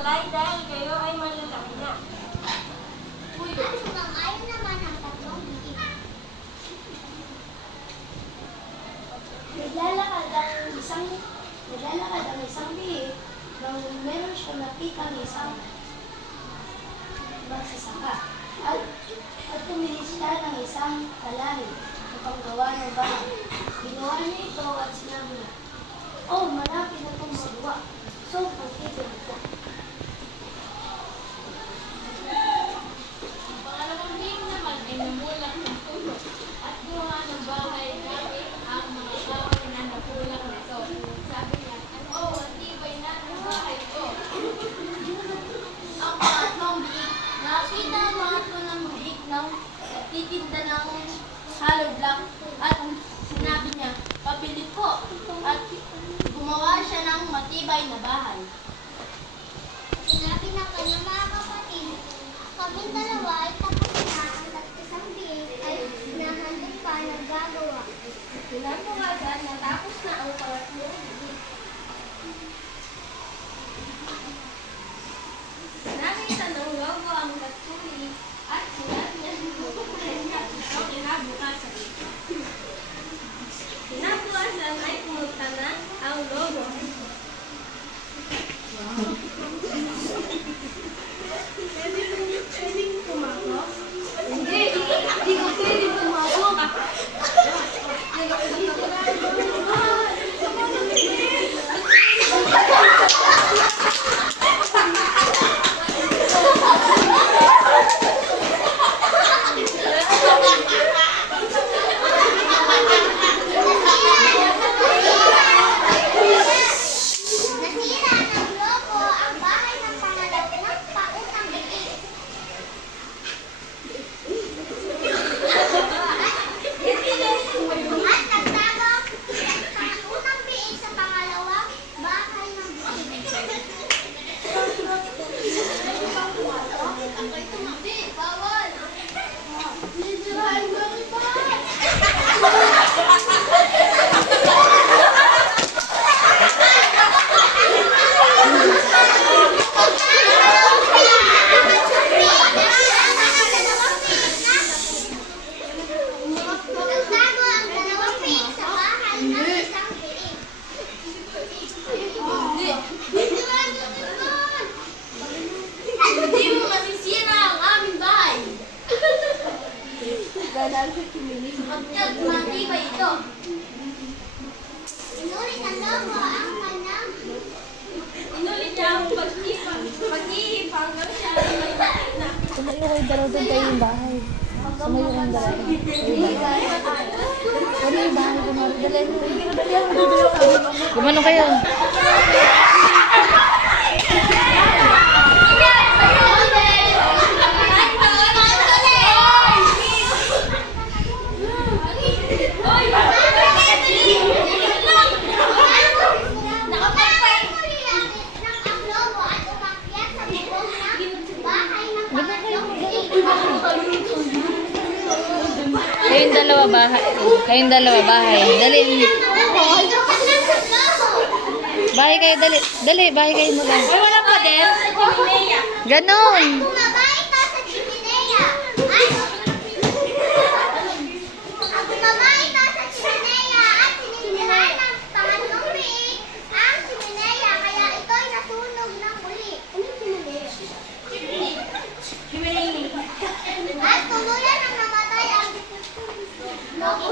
maghiwalay dahil kayo ay malalaki na. Uy, ayaw naman ang tatlong biik. Naglalakad ang isang biik nang meron siya nakitang isang magsasaka. At tumili siya ng isang kalahi upang gawa ng bahay. Ginawa niya ito at sinabi niya, "Oh, malapit na itong magawa. So, pagkibig ko." Ang pangalawang biik naman ay namulak ng puno at gumawa ng bahay gamit ang mga kahoy na napulak nito. Sabi niya, "Oh, ang tibay na ng bahay ko." Ang pangatlong biik, nakita ang mga tunang biik ng nagtitinda ng hollow block at sinabi niya, "Pabili po." At gumawa siya ng matibay na bahay. Sinabi ng kanyang mga kapatid, kaming dalawa ay tapos na ang isang biik ay nahandog pa naggagawa. Kinabukasan, natapos na ang pangatlong biik. Nakita ng lobo ang nagtuli at sinabi niya ang kinabukasan. Kinabukasan ay pumunta na ang lobo. Pwedeng tumakbo? Hindi ko pwedeng tumakbo. Nasira ng lobo ang bahay ng pangalawang pautang biik. At nagtago ang unang biik sa pangalawang bahay ng biik. Ako'y tumabi, bawal! Nidirahan mo ang iba! Nagtago ang dalawang biik sa bahay ng isang biik. Hindi mo masisira ang aming bahay! Pagkat matibay ito. Inulit ang lobo ang kanyang Inulit niya ang paghihip hanggang siya ay may bakit na. Sumayo kayo dalawa doon kayo yung bahay. Sumayo kayong dalawa. Ano yung bahay ko mga dali? Gumano kayo? Kayong dalawa bahay. Dali. Bahay kayo, dali. Dali, bahay kayo mo lang. Ay, wala pa din. Ganon. Bumaba ito sa chimenea. Ang bumaba ito sa chimenea at sinisiran ng pangatlong biik ang chimenea kaya ito'y nasunog ng muli. At tuluyan ang namatay ang lobo.